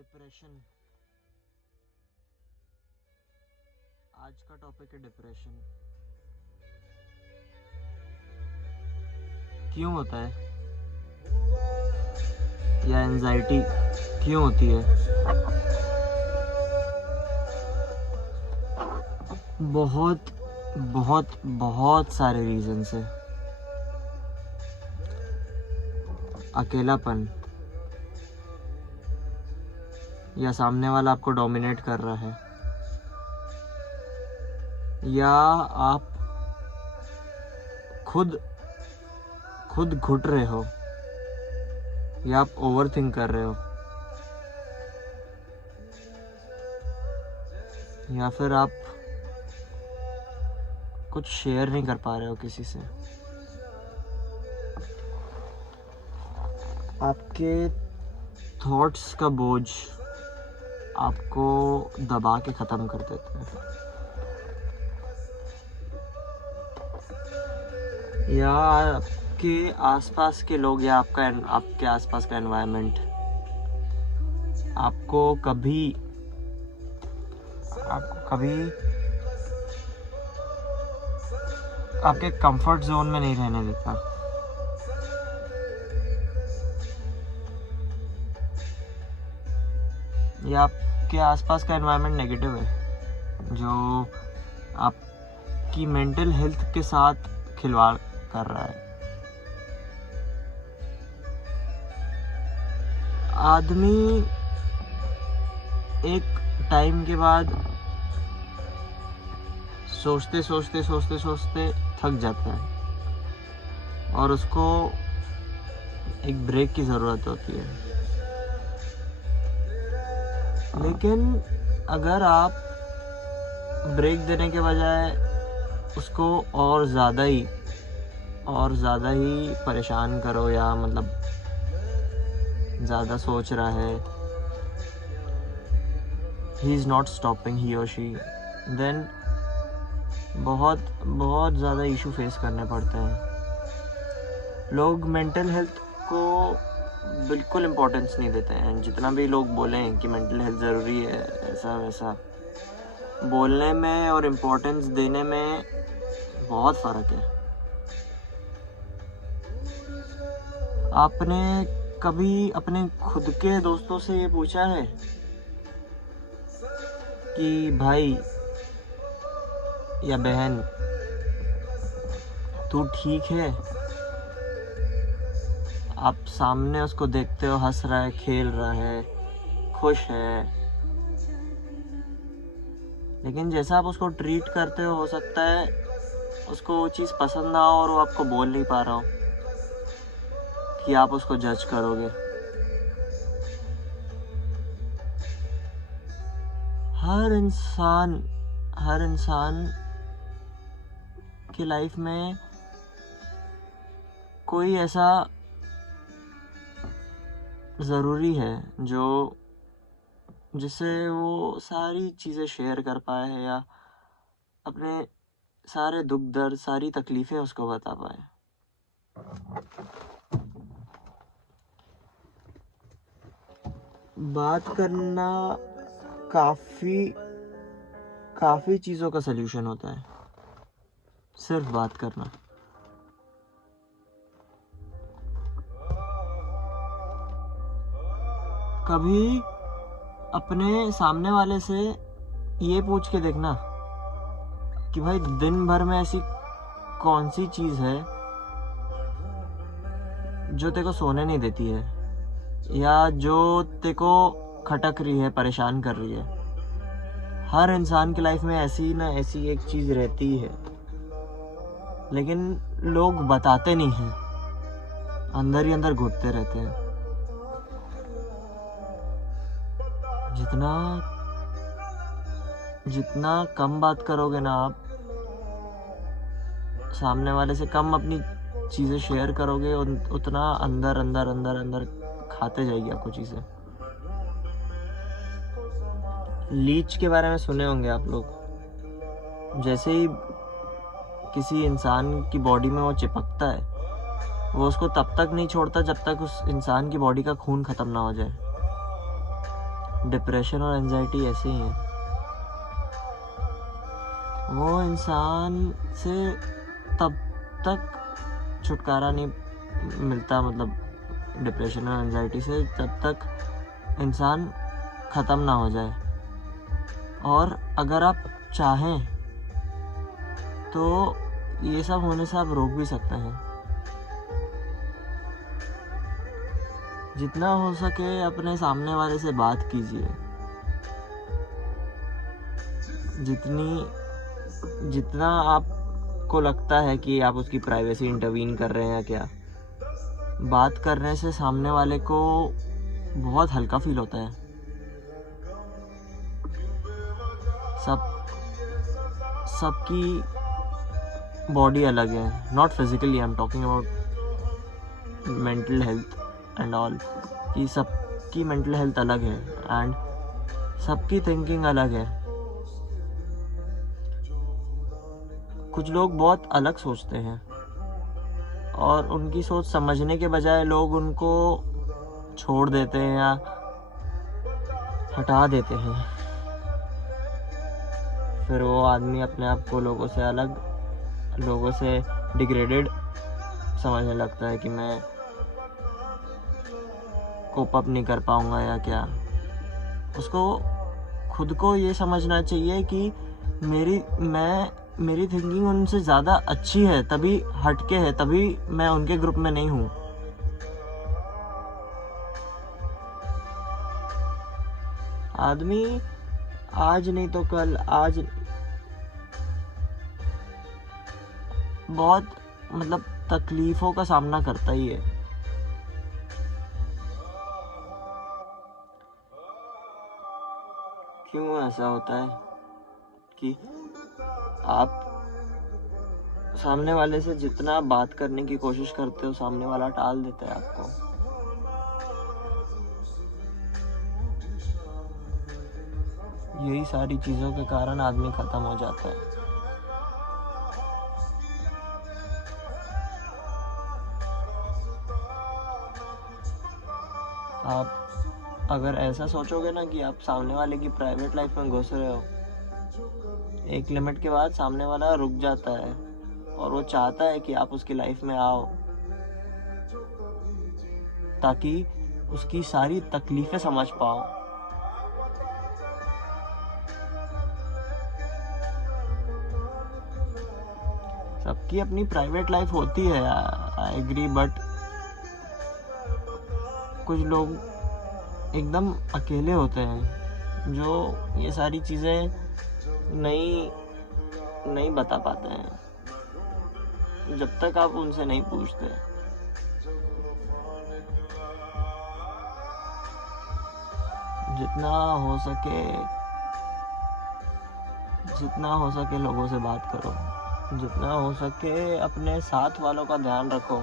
Depression. आज का topic है डिप्रेशन। क्यों होता है या एंजाइटी क्यों होती है? बहुत बहुत बहुत सारे रीजंस है। अकेलापन, या सामने वाला आपको डोमिनेट कर रहा है, या आप खुद घुट रहे हो, या आप ओवर थिंक कर रहे हो, या फिर आप कुछ शेयर नहीं कर पा रहे हो किसी से। आपके थॉट्स का बोझ आपको दबा के ख़त्म कर देते हैं, या आपके आसपास के लोग या आपके आसपास का एनवायरनमेंट आपको कभी आपके कंफर्ट जोन में नहीं रहने देता। या आपके आसपास का एनवायरनमेंट नेगेटिव है जो आपकी मेंटल हेल्थ के साथ खिलवाड़ कर रहा है। आदमी एक टाइम के बाद सोचते थक जाता है और उसको एक ब्रेक की ज़रूरत होती है। लेकिन अगर आप ब्रेक देने के बजाय उसको और ज़्यादा ही परेशान करो, या मतलब ज़्यादा सोच रहा है, ही इज़ नॉट स्टॉपिंग, ही और शी, देन बहुत ज़्यादा इशू फेस करने पड़ते हैं। लोग मेंटल हेल्थ को बिल्कुल इम्पोर्टेंस नहीं देते हैं। जितना भी लोग बोलें कि मेंटल हेल्थ ज़रूरी है, ऐसा वैसा, बोलने में और इम्पोर्टेंस देने में बहुत फ़र्क है। आपने कभी अपने खुद के दोस्तों से ये पूछा है कि भाई या बहन, तू ठीक है? आप सामने उसको देखते हो, हंस रहा है, खेल रहा है, खुश है, लेकिन जैसा आप उसको ट्रीट करते हो सकता है उसको वो चीज़ पसंद ना हो और वो आपको बोल नहीं पा रहा हो कि आप उसको जज करोगे। हर इंसान की लाइफ में कोई ऐसा ज़रूरी है जिससे वो सारी चीज़ें शेयर कर पाए, या अपने सारे दुख दर्द, सारी तकलीफ़ें उसको बता पाए। बात करना काफ़ी चीज़ों का सल्यूशन होता है। सिर्फ बात करना। कभी अपने सामने वाले से ये पूछ के देखना कि भाई दिन भर में ऐसी कौन सी चीज़ है जो तेरे को सोने नहीं देती है, या जो तेरे को खटक रही है, परेशान कर रही है। हर इंसान की लाइफ में ऐसी ना ऐसी एक चीज़ रहती है, लेकिन लोग बताते नहीं हैं, अंदर ही अंदर घुटते रहते हैं। जितना कम बात करोगे ना आप, सामने वाले से कम अपनी चीज़ें शेयर करोगे, उतना अंदर खाते जाएगी आपको चीज़ें। लीच के बारे में सुने होंगे आप लोग। जैसे ही किसी इंसान की बॉडी में वो चिपकता है, वो उसको तब तक नहीं छोड़ता जब तक उस इंसान की बॉडी का खून ख़त्म ना हो जाए। डिप्रेशन और एंजाइटी ऐसे ही हैं, वो इंसान से तब तक छुटकारा नहीं मिलता, मतलब डिप्रेशन और एंजाइटी से, जब तक इंसान ख़त्म ना हो जाए। और अगर आप चाहें तो ये सब होने से आप रोक भी सकते हैं। जितना हो सके अपने सामने वाले से बात कीजिए, जितना आपको लगता है कि आप उसकी प्राइवेसी इंटरवीन कर रहे हैं या क्या, बात करने से सामने वाले को बहुत हल्का फील होता है। सबकी बॉडी अलग है, not physically, I am talking about mental health and all, कि सबकी मेंटल हेल्थ अलग है एंड सबकी थिंकिंग अलग है। कुछ लोग बहुत अलग सोचते हैं और उनकी सोच समझने के बजाय लोग उनको छोड़ देते हैं या हटा देते हैं। फिर वो आदमी अपने आप को लोगों से अलग, लोगों से डिग्रेडेड समझने लगता है कि मैं कोप अप नहीं कर पाऊंगा या क्या। उसको खुद को ये समझना चाहिए कि मेरी थिंकिंग उनसे ज़्यादा अच्छी है, तभी हटके है, तभी मैं उनके ग्रुप में नहीं हूँ। आदमी आज नहीं तो कल, आज बहुत मतलब तकलीफ़ों का सामना करता ही है। क्यों ऐसा होता है कि आप सामने वाले से जितना बात करने की कोशिश करते हो, सामने वाला टाल देता है आपको। यही सारी चीज़ों के कारण आदमी ख़त्म हो जाता है। आप अगर ऐसा सोचोगे ना कि आप सामने वाले की प्राइवेट लाइफ में घुस रहे हो, एक लिमिट के बाद सामने वाला रुक जाता है और वो चाहता है कि आप उसकी लाइफ में आओ ताकि उसकी सारी तकलीफ़ें समझ पाओ। सबकी अपनी प्राइवेट लाइफ होती है, आई एग्री, बट कुछ लोग एकदम अकेले होते हैं जो ये सारी चीज़ें नहीं बता पाते हैं जब तक आप उनसे नहीं पूछते। जितना हो सके लोगों से बात करो, जितना हो सके अपने साथ वालों का ध्यान रखो।